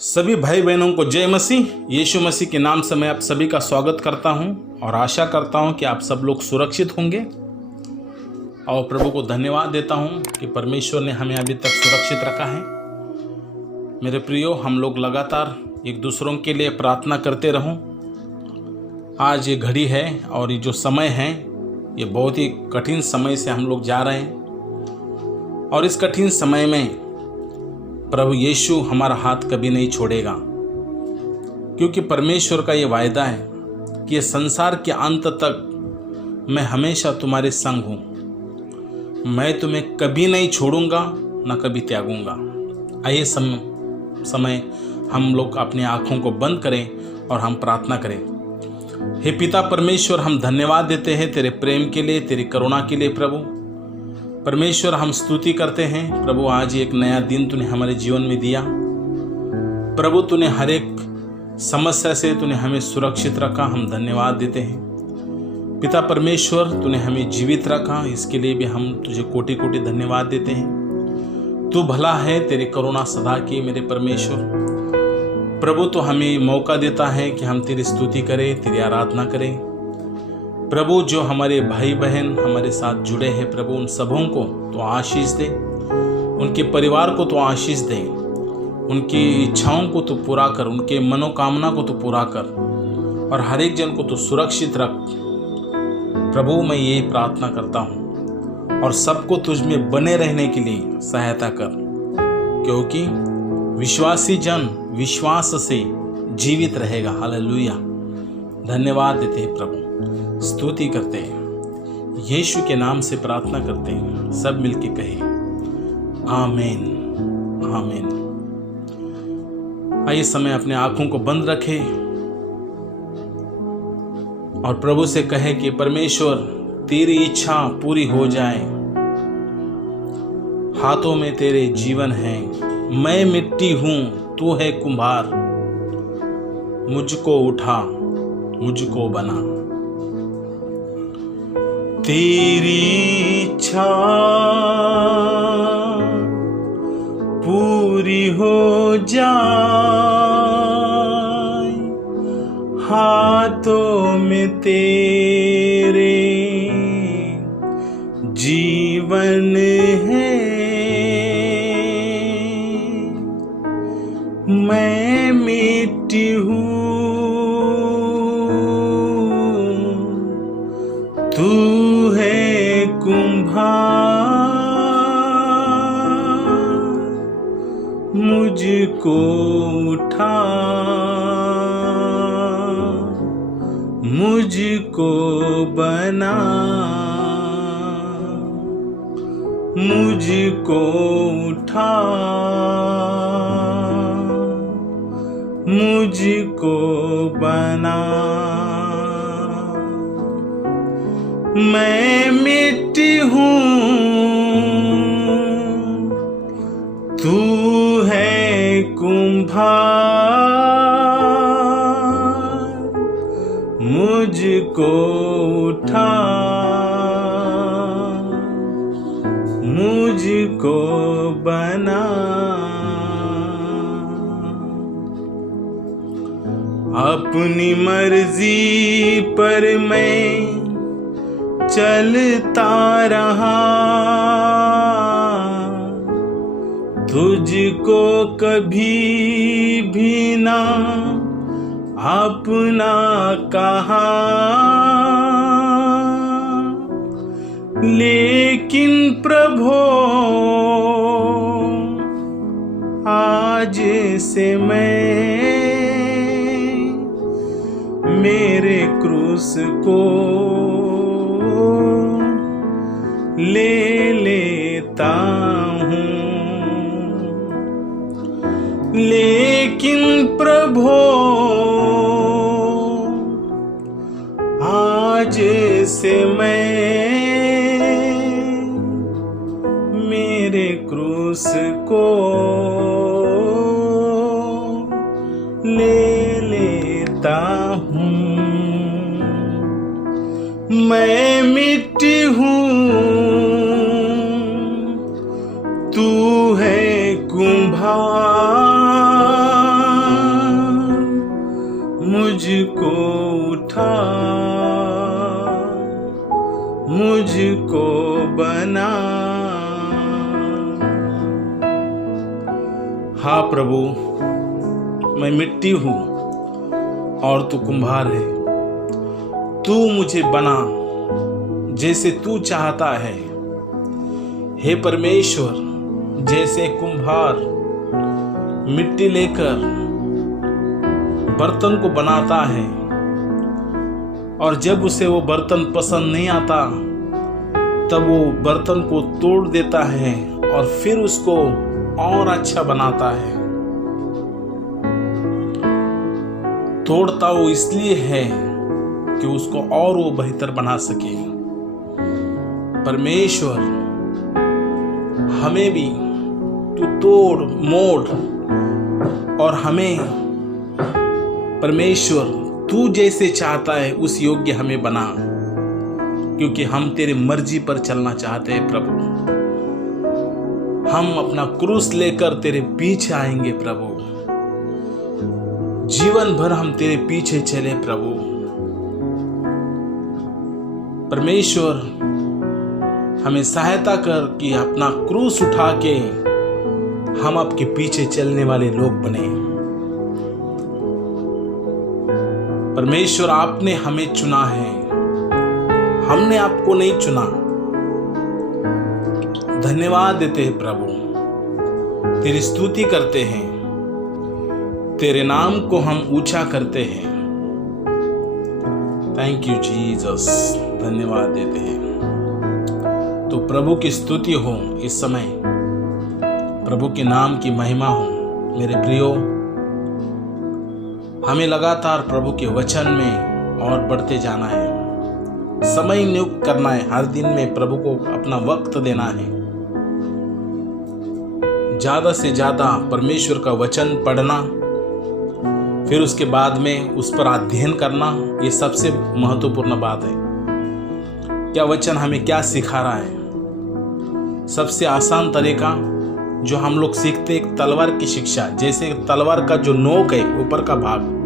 सभी भाई बहनों को जय मसीह। यीशु मसीह के नाम से मैं आप सभी का स्वागत करता हूं और आशा करता हूं कि आप सब लोग सुरक्षित होंगे और प्रभु को धन्यवाद देता हूं कि परमेश्वर ने हमें अभी तक सुरक्षित रखा है। मेरे प्रियो, हम लोग लगातार एक दूसरों के लिए प्रार्थना करते रहें। आज ये घड़ी है और ये जो समय है ये बहुत ही कठिन समय से हम लोग जा रहे हैं और इस कठिन समय में प्रभु यीशु हमारा हाथ कभी नहीं छोड़ेगा, क्योंकि परमेश्वर का ये वायदा है कि ये संसार के अंत तक मैं हमेशा तुम्हारे संग हूँ, मैं तुम्हें कभी नहीं छोड़ूंगा न कभी त्यागूंगा। आइए समय हम लोग अपनी आँखों को बंद करें और हम प्रार्थना करें। हे पिता परमेश्वर, हम धन्यवाद देते हैं तेरे प्रेम के लिए, तेरी करुणा के लिए। प्रभु परमेश्वर, हम स्तुति करते हैं प्रभु, आज एक नया दिन तूने हमारे जीवन में दिया। प्रभु तूने हर एक समस्या से तूने हमें सुरक्षित रखा, हम धन्यवाद देते हैं। पिता परमेश्वर, तूने हमें जीवित रखा, इसके लिए भी हम तुझे कोटि कोटि धन्यवाद देते हैं। तू भला है, तेरी करुणा सदा की मेरे परमेश्वर। प्रभु तो हमें मौका देता है कि हम तेरी स्तुति करें, तेरी आराधना करें। प्रभु जो हमारे भाई बहन हमारे साथ जुड़े हैं प्रभु, उन सबों को तो आशीष दे, उनके परिवार को तो आशीष दे, उनकी इच्छाओं को तो पूरा कर, उनके मनोकामना को तो पूरा कर और हर एक जन को तो सुरक्षित रख। प्रभु मैं ये प्रार्थना करता हूँ और सबको तुझ में बने रहने के लिए सहायता कर, क्योंकि विश्वासी जन विश्वास से जीवित रहेगा। हालेलुया। धन्यवाद देते हैं प्रभु, स्तुति करते हैं, यीशु के नाम से प्रार्थना करते हैं। सब मिलके कहे आमीन आमीन। आइए समय अपने आंखों को बंद रखे और प्रभु से कहे कि परमेश्वर तेरी इच्छा पूरी हो जाए। हाथों में तेरे जीवन है, मैं मिट्टी हूं, तू है कुम्हार, मुझको उठा मुझको बना। तेरी इच्छा पूरी हो जाए, हाथों में तेरे जीवन है, मैं मिट्टी हूँ, तू है कुम्हार, मुझको उठा मुझको बना, मुझको उठा मुझको बना। मैं मिट्टी हूँ, तू है कुम्हार, मुझको उठा मुझको बना। अपनी मर्जी पर मैं चलता रहा, तुझको कभी भी ना अपना कहा, लेकिन प्रभु आज से मैं मेरे क्रूस को ले लेता हूँ, लेकिन प्रभु आज से मैं मेरे क्रूस को ले लेता हूँ। मैं मिट्टी हूँ, तू है कुम्हार, मुझको उठा, मुझको बना। हाँ प्रभु, मैं मिट्टी हूँ और तू कुम्हार है। तू मुझे बना जैसे तू चाहता है। हे परमेश्वर, जैसे कुम्हार मिट्टी लेकर बर्तन को बनाता है और जब उसे वो बर्तन पसंद नहीं आता तब वो बर्तन को तोड़ देता है और फिर उसको और अच्छा बनाता है। तोड़ता वो इसलिए है कि उसको और वो बेहतर बना सके। परमेश्वर, हमें भी तू तोड़ मोड़ और हमें परमेश्वर तू जैसे चाहता है उस योग्य हमें बना, क्योंकि हम तेरी मर्जी पर चलना चाहते हैं प्रभु। हम अपना क्रूस लेकर तेरे पीछे आएंगे प्रभु। जीवन भर हम तेरे पीछे चले प्रभु। परमेश्वर, हमें सहायता कर कि अपना क्रूस उठा के हम आपके पीछे चलने वाले लोग बने। परमेश्वर, आपने हमें चुना है, हमने आपको नहीं चुना। धन्यवाद देते हैं प्रभु, तेरी स्तुति करते हैं, तेरे नाम को हम ऊंचा करते हैं। थैंक यू जीसस, धन्यवाद देते हैं। तो प्रभु की स्तुति हो इस समय, प्रभु के नाम की महिमा हो। मेरे प्रियो, हमें लगातार प्रभु के वचन में और बढ़ते जाना है, समय नियुक्त करना है, हर दिन में प्रभु को अपना वक्त देना है। ज्यादा से ज्यादा परमेश्वर का वचन पढ़ना, फिर उसके बाद में उस पर अध्ययन करना, ये सबसे महत्वपूर्ण बात है। क्या वचन हमें क्या सिखा रहा है? सबसे आसान तरीका जो हम लोग सीखते, एक तलवार की शिक्षा। जैसे तलवार का जो नोक है, ऊपर का भाग,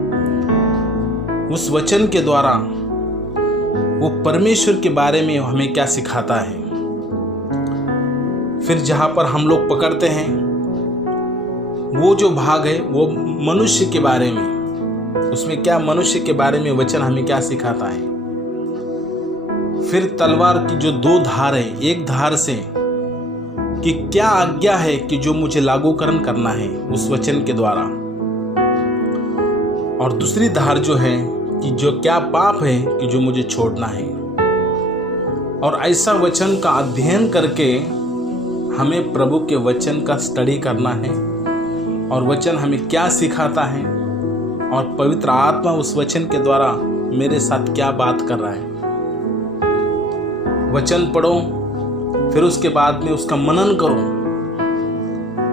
उस वचन के द्वारा वो परमेश्वर के बारे में हमें क्या सिखाता है। फिर जहां पर हम लोग पकड़ते हैं, वो जो भाग है वो मनुष्य के बारे में, उसमें क्या मनुष्य के बारे में वचन हमें क्या सिखाता है। फिर तलवार की जो दो धार है, एक धार से कि क्या आज्ञा है कि जो मुझे लागूकरण करना है उस वचन के द्वारा, और दूसरी धार जो है कि जो क्या पाप है कि जो मुझे छोड़ना है। और ऐसा वचन का अध्ययन करके हमें प्रभु के वचन का स्टडी करना है, और वचन हमें क्या सिखाता है, और पवित्र आत्मा उस वचन के द्वारा मेरे साथ क्या बात कर रहा है। वचन पढ़ो, फिर उसके बाद में उसका मनन करो।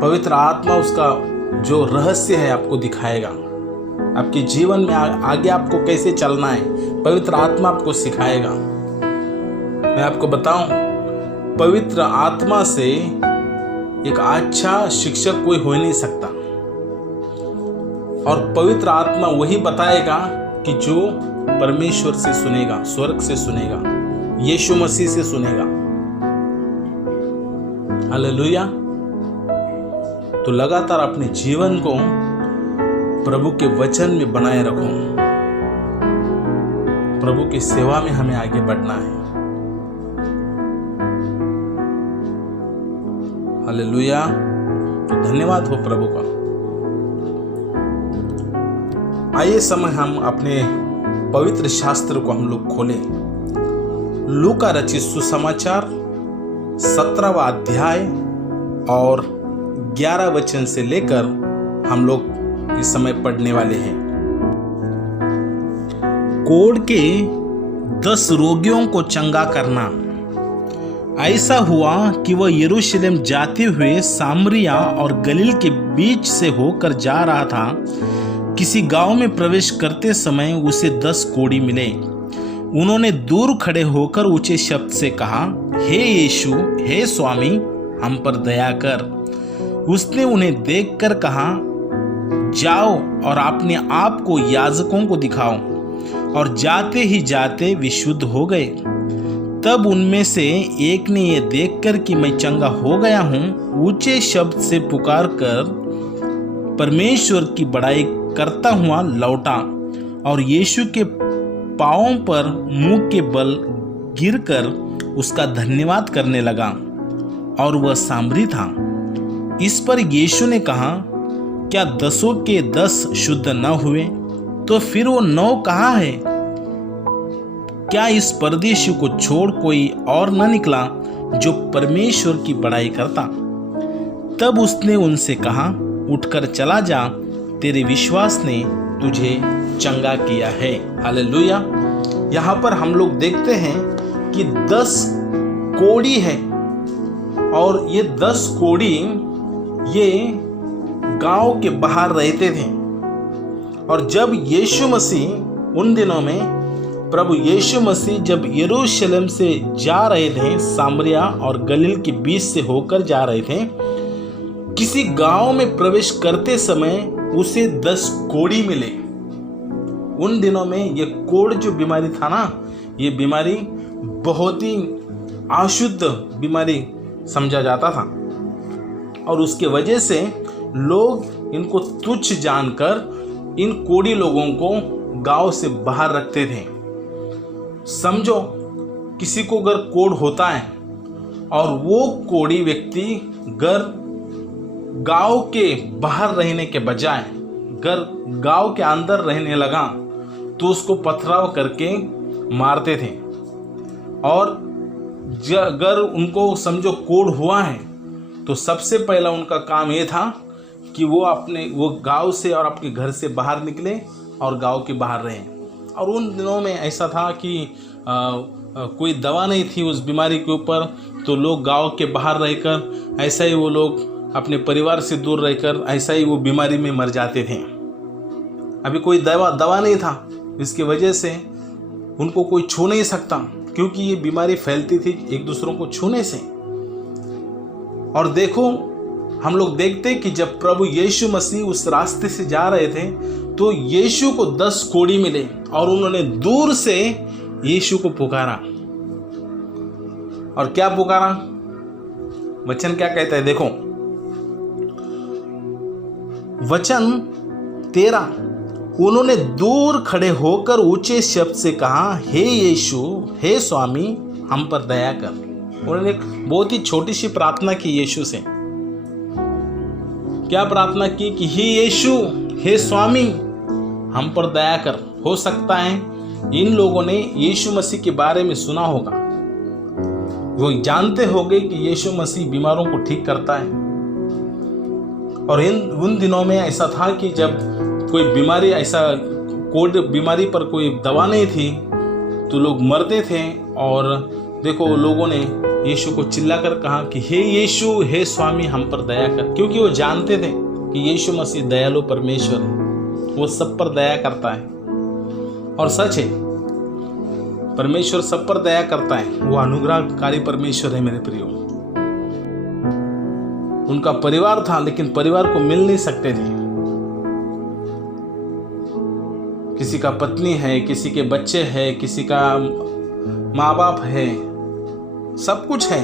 पवित्र आत्मा उसका जो रहस्य है आपको दिखाएगा। आपके जीवन में आगे आपको कैसे चलना है, पवित्र आत्मा आपको सिखाएगा। मैं आपको बताऊं, पवित्र आत्मा से एक अच्छा शिक्षक कोई हो नहीं सकता, और पवित्र आत्मा वही बताएगा कि जो परमेश्वर से सुनेगा, स्वर्ग से सुनेगा, यीशु मसीह से सुनेगा। हालेलुया। तो लगातार अपने जीवन को प्रभु के वचन में बनाए रखो। प्रभु की सेवा में हमें आगे बढ़ना है। हालेलुया। तो धन्यवाद हो प्रभु का। आइए समय हम अपने पवित्र शास्त्र को हम लोग खोलें। लूका रचित सुसमाचार 17वां अध्याय और 11 वचन से लेकर हम लोग इस समय पढ़ने वाले हैं। कोढ़ के 10 रोगियों को चंगा करना। ऐसा हुआ कि वह यरूशलेम जाते हुए सामरिया और गलील के बीच से होकर जा रहा था। किसी गांव में प्रवेश करते समय उसे 10 कोढ़ी मिले। उन्होंने दूर खड़े होकर ऊंचे शब्द से कहा, हे यीशु, हे स्वामी, हम पर दया कर। उसने उन्हें देखकर कहा, जाओ और अपने आप को याजकों को दिखाओ। और जाते ही जाते वे शुद्ध हो गए। तब उनमें से एक ने यह देखकर कि मैं चंगा हो गया हूँ, ऊंचे शब्द से पुकार कर परमेश्वर की बड़ाई करता हुआ लौटा और यीशु के पांवों पर मुंह के बल गिरकर उसका धन्यवाद करने लगा। और वह सामरी था। इस पर यीशु ने कहा, क्या 10 के 10 शुद्ध न हुए? तो फिर वो 9 कहाँ है? क्या इस परदेशी को छोड़ कोई और न निकला जो परमेश्वर की बड़ाई करता? तब उसने उनसे कहा, उठकर चला जा, तेरे विश्वास ने तुझे चंगा किया है। हालेलुया। यहाँ पर हम लोग देखते हैं कि 10 कोढ़ी है और ये 10 कोढ़ी ये गांव के बाहर रहते थे। और जब यीशु मसीह उन दिनों में प्रभु यीशु मसीह जब यरूशलेम से जा रहे थे, सामरिया और गलील के बीच से होकर जा रहे थे, किसी गांव में प्रवेश करते समय उसे 10 कोढ़ी मिले। उन दिनों में ये कोढ़ जो बीमारी था ना, ये बीमारी बहुत ही अशुद्ध बीमारी समझा जाता था और उसके वजह से लोग इनको तुच्छ जानकर इन कोढ़ी लोगों को गांव से बाहर रखते थे। समझो, किसी को अगर कोढ़ होता है और वो कोढ़ी व्यक्ति गांव के बाहर रहने के बजाय अगर गांव के अंदर रहने लगा तो उसको पथराव करके मारते थे। और अगर उनको समझो कोढ़ हुआ है तो सबसे पहला उनका काम ये था कि वो गांव से और अपने घर से बाहर निकले और गांव के बाहर रहें। और उन दिनों में ऐसा था कि कोई दवा नहीं थी उस बीमारी के ऊपर, तो लोग गांव के बाहर रहकर ऐसा ही वो लोग अपने परिवार से दूर रहकर ऐसा ही वो बीमारी में मर जाते थे। अभी कोई दवा नहीं था, इसकी वजह से उनको कोई छू नहीं सकता, क्योंकि ये बीमारी फैलती थी एक दूसरों को छूने से। और देखो, हम लोग देखते कि जब प्रभु यीशु मसीह उस रास्ते से जा रहे थे तो यीशु को 10 कोढ़ी मिले और उन्होंने दूर से यीशु को पुकारा। और क्या पुकारा? वचन क्या कहता है? देखो, वचन 13, उन्होंने दूर खड़े होकर ऊंचे शब्द से कहा, हे यीशु, हे स्वामी, हम पर दया कर। उन्होंने एक बहुत ही छोटी सी प्रार्थना की यीशु से। क्या प्रार्थना की कि हे यीशु, हे स्वामी, हम पर दया कर। हो सकता है इन लोगों ने यीशु मसीह के बारे में सुना होगा, वो जानते होंगे कि यीशु मसीह बीमारों को ठीक करता है। और उन दिनों में ऐसा था कि जब कोई बीमारी, ऐसा कोढ़ बीमारी पर कोई दवा नहीं थी तो लोग मरते थे। और देखो, लोगों ने यीशु को चिल्लाकर कहा कि हे यीशु, हे स्वामी, हम पर दया कर, क्योंकि वो जानते थे कि यीशु मसीह दयालु परमेश्वर है, वो सब पर दया करता है। और सच है, परमेश्वर सब पर दया करता है, वो अनुग्रहकारी परमेश्वर है मेरे प्रियो। उनका परिवार था लेकिन परिवार को मिल नहीं सकते थे। किसी का पत्नी है, किसी के बच्चे हैं, किसी का माँ बाप है, सब कुछ है,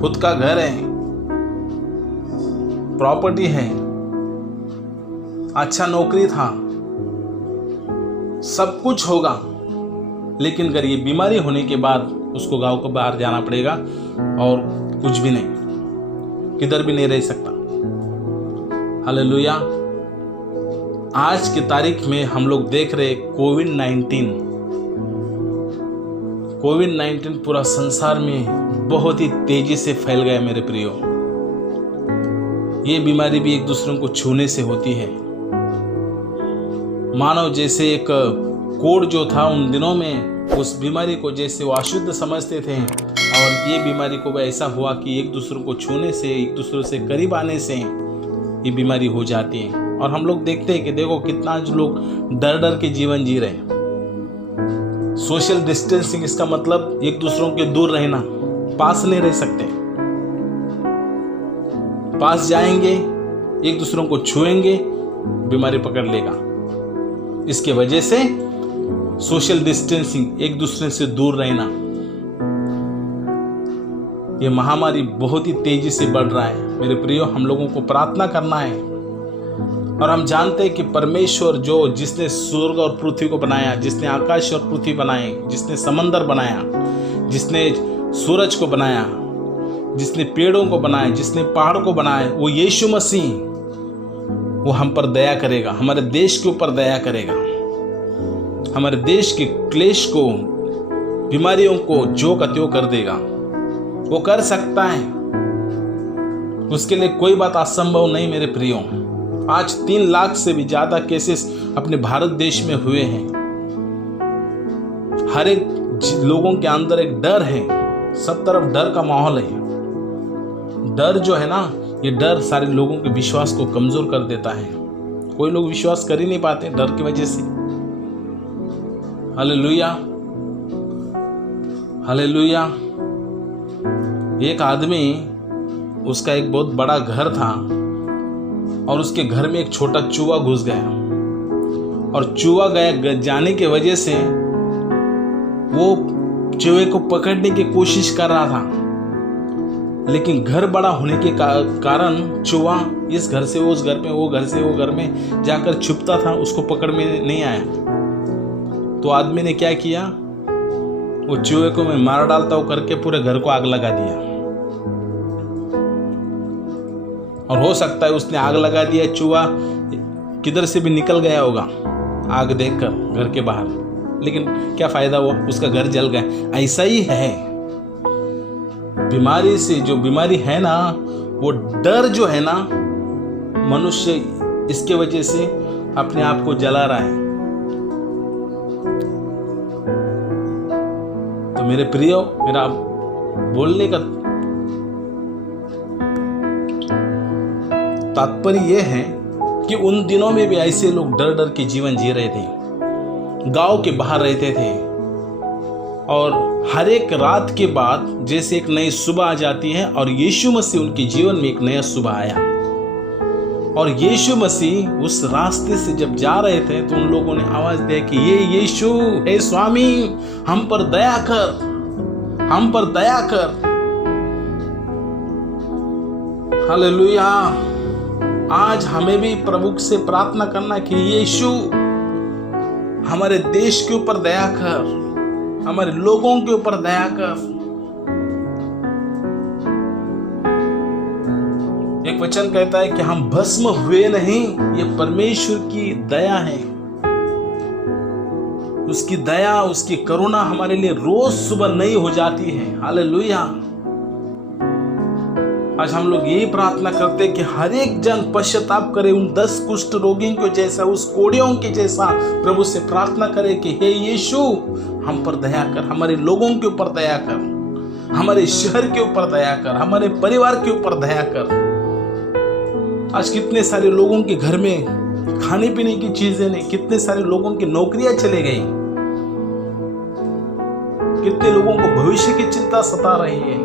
खुद का घर है, प्रॉपर्टी है, अच्छा नौकरी था, सब कुछ होगा, लेकिन अगर ये बीमारी होने के बाद उसको गांव को बाहर जाना पड़ेगा और कुछ भी नहीं, किधर भी नहीं रह सकता। हालेलुया। आज की तारीख में हम लोग देख रहे कोविड-19 पूरा संसार में बहुत ही तेजी से फैल गया मेरे प्रियो। ये बीमारी भी एक दूसरे को छूने से होती है। मानव जैसे एक कोढ़ जो था उन दिनों में, उस बीमारी को जैसे वो अशुद्ध समझते थे, और ये बीमारी को ऐसा हुआ कि एक दूसरे को छूने से, एक दूसरे से करीब आने से ये बीमारी हो जाती है। और हम लोग देखते हैं कि देखो कितना लोग डर डर के जीवन जी रहे हैं। सोशल डिस्टेंसिंग, इसका मतलब एक दूसरों के दूर रहना, पास नहीं रह सकते। पास जाएंगे, एक दूसरों को छुएंगे बीमारी पकड़ लेगा। इसके वजह से सोशल डिस्टेंसिंग, एक दूसरे से दूर रहना, ये महामारी बहुत ही तेजी से बढ़ रहा है। मेरे प्रियो, हम लोगों को प्रार्थना करना है और हम जानते हैं कि परमेश्वर जिसने स्वर्ग और पृथ्वी को बनाया, जिसने आकाश और पृथ्वी बनाए, जिसने समंदर बनाया, जिसने सूरज को बनाया, जिसने पेड़ों को बनाया, जिसने पहाड़ को बनाया, वो यीशु मसीह, वो हम पर दया करेगा, हमारे देश के ऊपर दया करेगा, हमारे देश के क्लेश को, बीमारियों को जो का त्यों कर देगा। वो कर सकता है, उसके लिए कोई बात असंभव नहीं। मेरे प्रियो, आज 3 लाख से भी ज्यादा केसेस अपने भारत देश में हुए हैं। हर एक लोगों के अंदर एक डर है, सब तरफ डर का माहौल है। डर जो है ना, ये डर सारे लोगों के विश्वास को कमजोर कर देता है। कोई लोग विश्वास कर ही नहीं पाते डर की वजह से। Hallelujah, hallelujah. एक आदमी, उसका एक बहुत बड़ा घर था और उसके घर में एक छोटा चूहा घुस गया और चूहा जाने की वजह से वो चूहे को पकड़ने की कोशिश कर रहा था, लेकिन घर बड़ा होने के कारण चूहा इस घर से उस घर में, वो घर से वो घर में जाकर छुपता था, उसको पकड़ में नहीं आया। तो आदमी ने क्या किया, वो चूहे को मैं मार डालता हूं करके पूरे घर को आग लगा दिया। और हो सकता है उसने आग लगा दिया, चूहा किधर से भी निकल गया होगा आग देखकर घर के बाहर, लेकिन क्या फायदा हुआ, उसका घर जल गया। ऐसा ही है बीमारी से, जो बीमारी है ना, वो डर जो है ना, मनुष्य इसके वजह से अपने आप को जला रहा है। तो मेरे प्रियो, मेरा बोलने का तात्पर्य यह है कि उन दिनों में भी ऐसे लोग डर डर के जीवन जी रहे थे, गांव के बाहर रहते थे, और हर एक रात के बाद जैसे एक नई सुबह आ जाती है, और यीशु मसीह उनके जीवन में एक नया सुबह आया। और यीशु मसीह उस रास्ते से जब जा रहे थे तो उन लोगों ने आवाज दिया कि ये यीशु, हे स्वामी, हम पर दया कर, हम पर दया कर। हालेलुया। आज हमें भी प्रभु से प्रार्थना करना कि यीशु, हमारे देश के ऊपर दया कर, हमारे लोगों के ऊपर दया कर। एक वचन कहता है कि हम भस्म हुए नहीं, ये परमेश्वर की दया है। उसकी दया, उसकी करुणा हमारे लिए रोज सुबह नई हो जाती है। हालेलुया। आज हम लोग यही प्रार्थना करते हैं कि हर एक जन पश्चाताप करे, उन 10 कुष्ठ रोगियों के जैसा, उस कोढ़ियों के जैसा प्रभु से प्रार्थना करे कि हे यीशु, हम पर दया कर, हमारे लोगों के ऊपर दया कर, हमारे शहर के ऊपर दया कर, हमारे परिवार के ऊपर दया कर। आज कितने सारे लोगों के घर में खाने पीने की चीजें नहीं, कितने सारे लोगों की नौकरियां चले गई, कितने लोगों को भविष्य की चिंता सता रही है।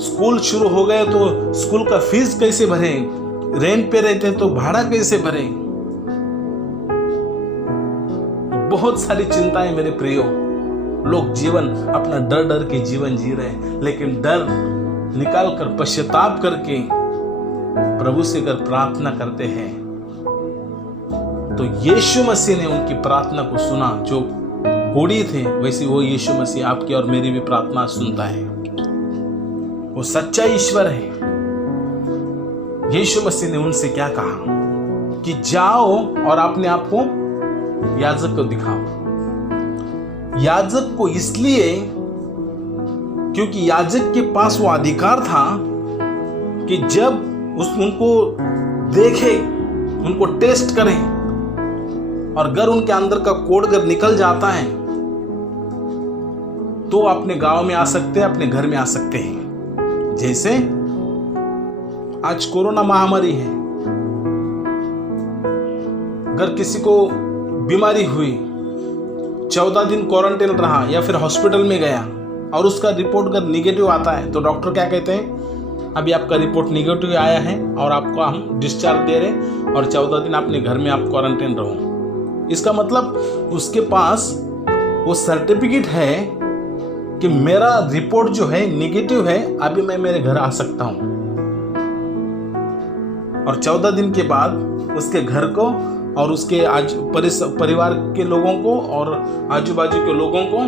स्कूल शुरू हो गए तो स्कूल का फीस कैसे भरें, रेंट पे रहते तो भाड़ा कैसे भरें। बहुत सारी चिंताएं मेरे प्रियो। लोग जीवन अपना डर डर के जीवन जी रहे हैं, लेकिन डर निकाल कर पश्चाताप करके प्रभु से अगर प्रार्थना करते हैं तो यीशु मसीह ने उनकी प्रार्थना को सुना। जो कोढ़ी थे, वैसे वो यीशु मसीह आपकी और मेरी भी प्रार्थना सुनता है। वो सच्चा ईश्वर है। यीशु मसीह ने उनसे क्या कहा कि जाओ और अपने आप को याजक को दिखाओ। याजक को इसलिए क्योंकि याजक के पास वो अधिकार था कि जब उनको देखे, उनको टेस्ट करें, और अगर उनके अंदर का कोढ़ अगर निकल जाता है तो अपने गांव में आ सकते हैं, अपने घर में आ सकते हैं। जैसे आज कोरोना महामारी है, अगर किसी को बीमारी हुई, 14 दिन क्वारंटाइन रहा या फिर हॉस्पिटल में गया और उसका रिपोर्ट अगर निगेटिव आता है तो डॉक्टर क्या कहते हैं अभी आपका रिपोर्ट निगेटिव आया है और आपको हम डिस्चार्ज दे रहे हैं और 14 दिन अपने घर में आप क्वारंटाइन रहो। इसका मतलब उसके पास वो सर्टिफिकेट है कि मेरा रिपोर्ट जो है निगेटिव है, अभी मैं मेरे घर आ सकता हूं। और 14 दिन के बाद उसके घर को और उसके परिवार के लोगों को और आजू बाजू के लोगों को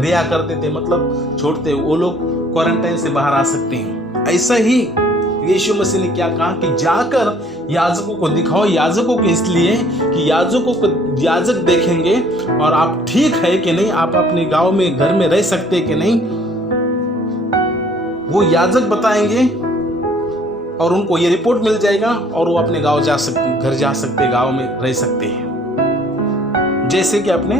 रिहा कर देते, मतलब छोड़ते, वो लोग क्वारंटाइन से बाहर आ सकते हैं। ऐसा ही यीशु मसीह ने क्या कहा कि जाकर याजकों को दिखाओ। याजकों को इसलिए कि याजकों को याजक देखेंगे और आप ठीक है कि नहीं, आप अपने गांव में घर में रह सकते कि नहीं, वो याजक बताएंगे और उनको ये रिपोर्ट मिल जाएगा और वो अपने गांव जा सकते, घर जा सकते, गांव में रह सकते हैं। जैसे कि अपने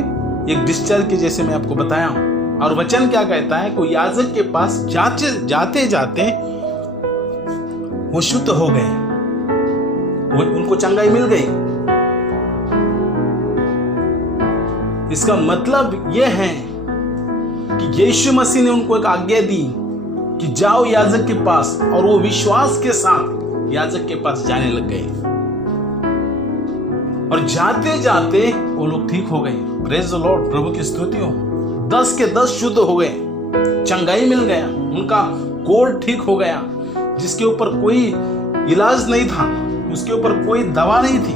एक डिस्चार्ज के जैसे मैं आपको बताया हूं। और वचन क्या कहता है कि याजक के पास जाते जाते वो शुद्ध हो गए, उनको चंगाई मिल गई। इसका मतलब यह है कि यीशु मसीह ने उनको एक आज्ञा दी कि जाओ याजक के पास, और वो विश्वास के साथ याजक के पास जाने लग गए और जाते जाते वो लोग ठीक हो गए। प्रेज द लॉर्ड, प्रभु की स्तुति हो। 10 के 10 शुद्ध हो गए, चंगाई मिल गया, उनका कोढ़ ठीक हो गया, जिसके ऊपर कोई इलाज नहीं था, उसके ऊपर कोई दवा नहीं थी।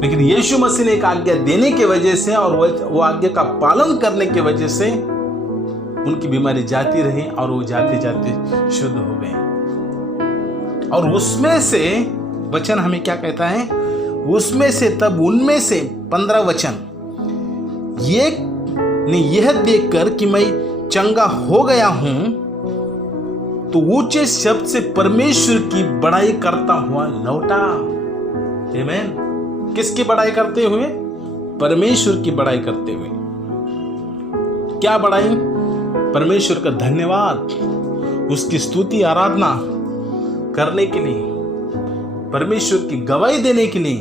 लेकिन यीशु मसीह ने एक आज्ञा देने की वजह से और वो आज्ञा का पालन करने की वजह से उनकी बीमारी जाती रही और वो जाते जाते शुद्ध हो गए। और उसमें से वचन हमें क्या कहता है, उसमें से तब उनमें से 15 वचन यह देखकर कि मैं चंगा हो गया हूं, तो ऊंचे शब्द से परमेश्वर की बड़ाई करता हुआ लौटा। आमीन। किसकी बड़ाई करते हुए? परमेश्वर की बड़ाई करते हुए। क्या बड़ाई? परमेश्वर का धन्यवाद, उसकी स्तुति आराधना करने के लिए, परमेश्वर की गवाही देने के लिए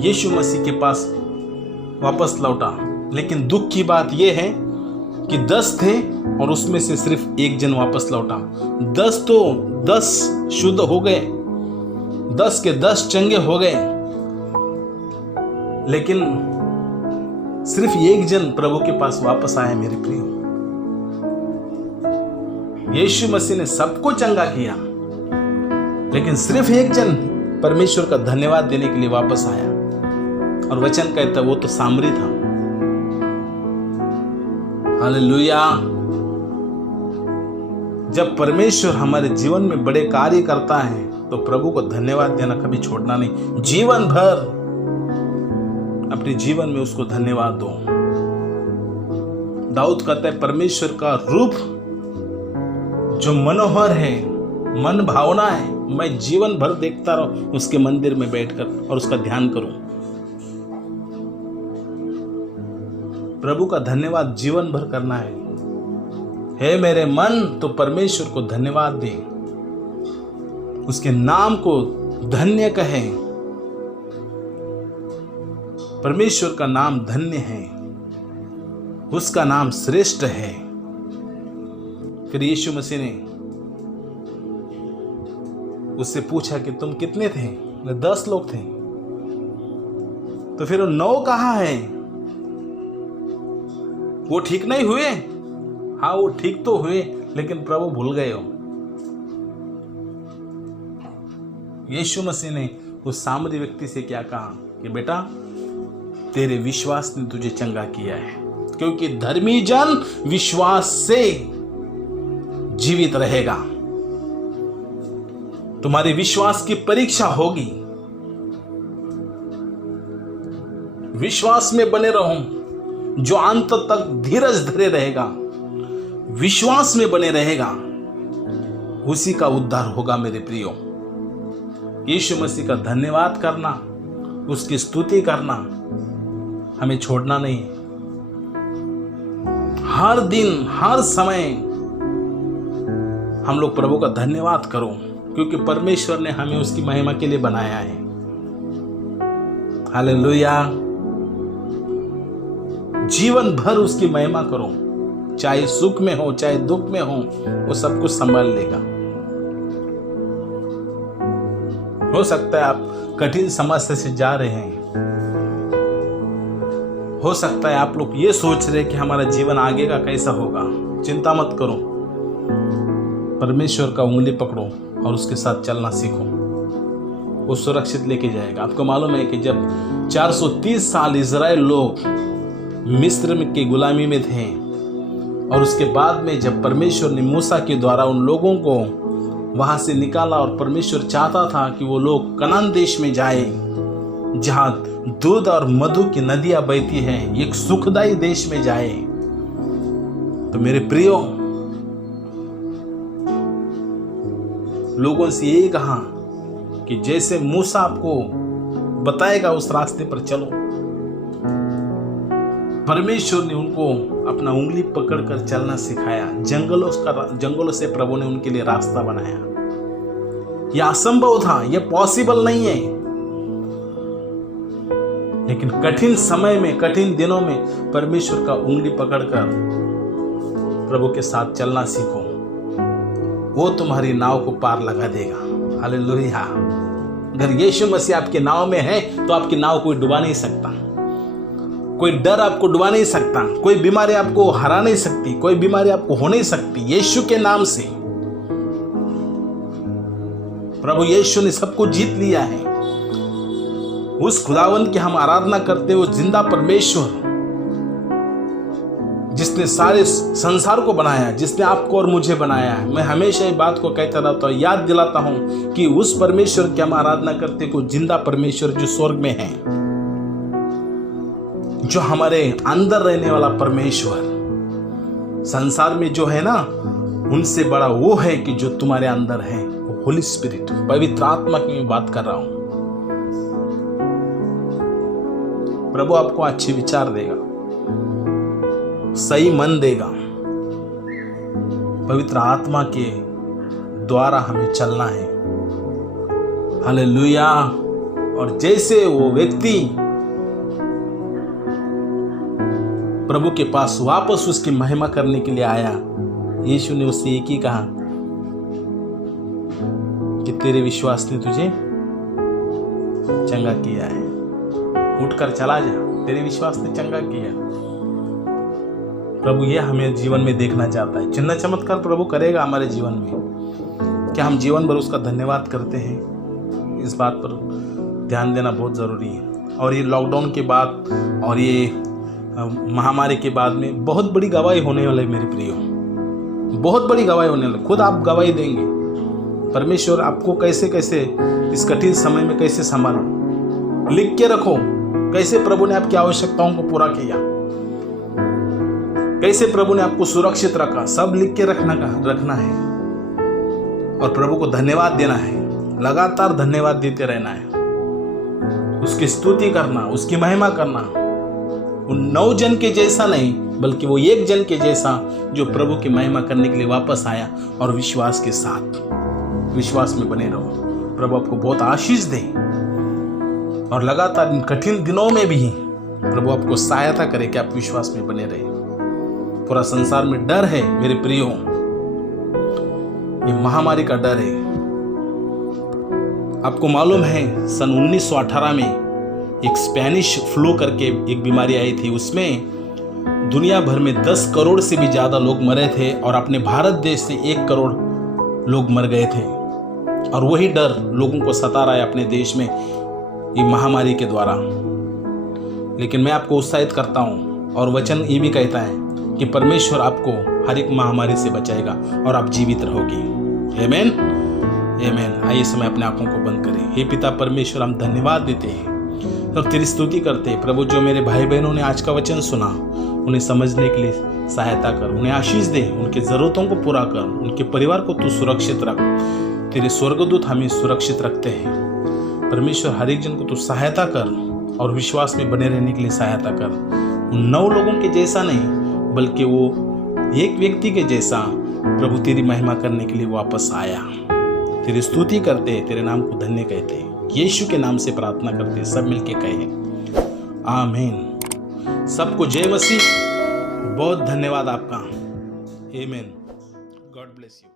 यीशु मसीह के पास वापस लौटा। लेकिन दुख की बात यह है कि 10 थे और उसमें से सिर्फ एक जन वापस लौटा। 10 तो 10 शुद्ध हो गए, 10 के 10 चंगे हो गए, लेकिन सिर्फ एक जन प्रभु के पास वापस आया। मेरे प्रियो, यीशु मसीह ने सबको चंगा किया, लेकिन सिर्फ एक जन परमेश्वर का धन्यवाद देने के लिए वापस आया। और वचन कहता वो तो सामरी था। हालेलुया। जब परमेश्वर हमारे जीवन में बड़े कार्य करता है तो प्रभु को धन्यवाद देना कभी छोड़ना नहीं। जीवन भर अपने जीवन में उसको धन्यवाद दो। दाऊद कहता है परमेश्वर का रूप जो मनोहर है, मन भावना है, मैं जीवन भर देखता रहूं उसके मंदिर में बैठकर और उसका ध्यान करूं। प्रभु का धन्यवाद जीवन भर करना है। हे मेरे मन, तो परमेश्वर को धन्यवाद दे, उसके नाम को धन्य कहे। परमेश्वर का नाम धन्य है, उसका नाम श्रेष्ठ है। फिर यीशु मसीह ने उससे पूछा कि तुम कितने थे? 10 लोग थे। तो फिर 9 कहाँ है? वो ठीक नहीं हुए? हाँ, वो ठीक तो हुए, लेकिन प्रभु भूल गए हो। यीशु मसीह ने उस सामरी व्यक्ति से क्या कहा कि बेटा, तेरे विश्वास ने तुझे चंगा किया है, क्योंकि धर्मी जन विश्वास से जीवित रहेगा। तुम्हारे विश्वास की परीक्षा होगी। विश्वास में बने रहो। जो अंत तक धीरज धरे रहेगा, विश्वास में बने रहेगा, उसी का उद्धार होगा। मेरे प्रियो, यीशु मसीह का धन्यवाद करना, उसकी स्तुति करना हमें छोड़ना नहीं है। हर दिन, हर समय हम लोग प्रभु का धन्यवाद करो, क्योंकि परमेश्वर ने हमें उसकी महिमा के लिए बनाया है। हालेलुया। जीवन भर उसकी महिमा करो, चाहे सुख में हो चाहे दुख में हो, वो सब कुछ संभाल लेगा। हो सकता है आप कठिन समस्या से जा रहे हैं, हो सकता है आप लोग ये सोच रहे कि हमारा जीवन आगे का कैसा होगा। चिंता मत करो, परमेश्वर का उंगली पकड़ो और उसके साथ चलना सीखो, वो सुरक्षित लेके जाएगा। आपको मालूम है कि जब 430 साल इजराइल लोग मिस्र की गुलामी में थे और उसके बाद में जब परमेश्वर ने मूसा के द्वारा उन लोगों को वहां से निकाला और परमेश्वर चाहता था कि वो लोग कनान देश में जाए जहां दूध और मधु की नदियां बहती हैं, एक सुखदायी देश में जाए, तो मेरे प्रियो लोगों से यही कहा कि जैसे मूसा आपको बताएगा उस रास्ते पर चलो। परमेश्वर ने उनको अपना उंगली पकड़कर चलना सिखाया। जंगलों से प्रभु ने उनके लिए रास्ता बनाया। यह असंभव था, यह पॉसिबल नहीं है, लेकिन कठिन समय में, कठिन दिनों में परमेश्वर का उंगली पकड़कर प्रभु के साथ चलना सीखो, वो तुम्हारी नाव को पार लगा देगा। हालेलुया। अगर यीशु मसीह आपके नाव में है तो आपकी नाव कोई डुबा नहीं सकता, कोई डर आपको डुबा नहीं सकता, कोई बीमारी आपको हरा नहीं सकती, कोई बीमारी आपको हो नहीं सकती। यीशु के नाम से प्रभु यीशु ने सबको जीत लिया है। उस खुदावंत की हम आराधना करते हो, जिंदा परमेश्वर जिसने सारे संसार को बनाया, जिसने आपको और मुझे बनाया है। मैं हमेशा ये बात को कहता रहता हूँ, याद दिलाता हूँ कि उस परमेश्वर की हम आराधना करते को जिंदा परमेश्वर जो स्वर्ग में है, जो हमारे अंदर रहने वाला परमेश्वर। संसार में जो है ना, उनसे बड़ा वो है कि जो तुम्हारे अंदर है, वो होली स्पिरिट, पवित्र आत्मा की मैं बात कर रहा हूं। प्रभु आपको अच्छे विचार देगा, सही मन देगा। पवित्र आत्मा के द्वारा हमें चलना है। हालेलुया। और जैसे वो व्यक्ति प्रभु के पास वापस उसकी महिमा करने के लिए आया, यीशु ने उससे एक ही कहा कि तेरे विश्वास ने तुझे चंगा किया है, उठकर चला जा, तेरे विश्वास ने चंगा किया। प्रभु ये हमें जीवन में देखना चाहता है। चिन्ह चमत्कार प्रभु करेगा हमारे जीवन में। क्या हम जीवन भर उसका धन्यवाद करते हैं? इस बात पर ध्यान देना बहुत ज़रूरी है। और ये लॉकडाउन के बाद और ये महामारी के बाद में बहुत बड़ी गवाही होने वाली है मेरे प्रियो, बहुत बड़ी गवाही होने वाली। खुद आप गवाही देंगे परमेश्वर आपको कैसे कैसे इस कठिन समय में कैसे संभाला। लिख के रखो कैसे प्रभु ने आपकी आवश्यकताओं को पूरा किया, कैसे प्रभु ने आपको सुरक्षित रखा। सब लिख के रखना है और प्रभु को धन्यवाद देना है, लगातार धन्यवाद देते रहना है, उसकी स्तुति करना, उसकी महिमा करना। उन 9 जन के जैसा नहीं, बल्कि वो 1 जन के जैसा जो प्रभु की महिमा करने के लिए वापस आया और विश्वास के साथ, विश्वास में बने रहो। प्रभु आपको बहुत आशीष दे और लगातार इन कठिन दिनों में भी प्रभु आपको सहायता करे कि आप विश्वास में बने रहे। पूरा संसार में डर है मेरे प्रियो, ये महामारी का डर है। आपको मालूम है सन 1918 में एक स्पेनिश फ्लू करके एक बीमारी आई थी, उसमें दुनिया भर में 10 करोड़ से भी ज़्यादा लोग मरे थे और अपने भारत देश से 1 करोड़ लोग मर गए थे। और वही डर लोगों को सता रहा है अपने देश में ये महामारी के द्वारा। लेकिन मैं आपको उत्साहित करता हूँ और वचन ये भी कहता है कि परमेश्वर आपको हर एक महामारी से बचाएगा और आप जीवित रहोगे। आमीन, आमीन। आइए समय अपने आंखों को बंद करें। हे पिता परमेश्वर, हम धन्यवाद देते हैं और तेरी स्तुति करते हैं। प्रभु, जो मेरे भाई बहनों ने आज का वचन सुना, उन्हें समझने के लिए सहायता कर, उन्हें आशीष दे, उनके ज़रूरतों को पूरा कर, उनके परिवार को तू सुरक्षित रख। तेरे स्वर्गदूत हमें सुरक्षित रखते हैं। परमेश्वर, हर एक जन को तू सहायता कर और विश्वास में बने रहने के लिए सहायता कर। उन 9 लोगों के जैसा नहीं, बल्कि वो एक व्यक्ति के जैसा प्रभु तेरी महिमा करने के लिए वापस आया। तेरी स्तुति करते, तेरे नाम को धन्य कहते, यीशु के नाम से प्रार्थना करते, सब मिलके कहें आमीन। सबको जय मसीह। बहुत धन्यवाद आपका। आमेन। God bless you.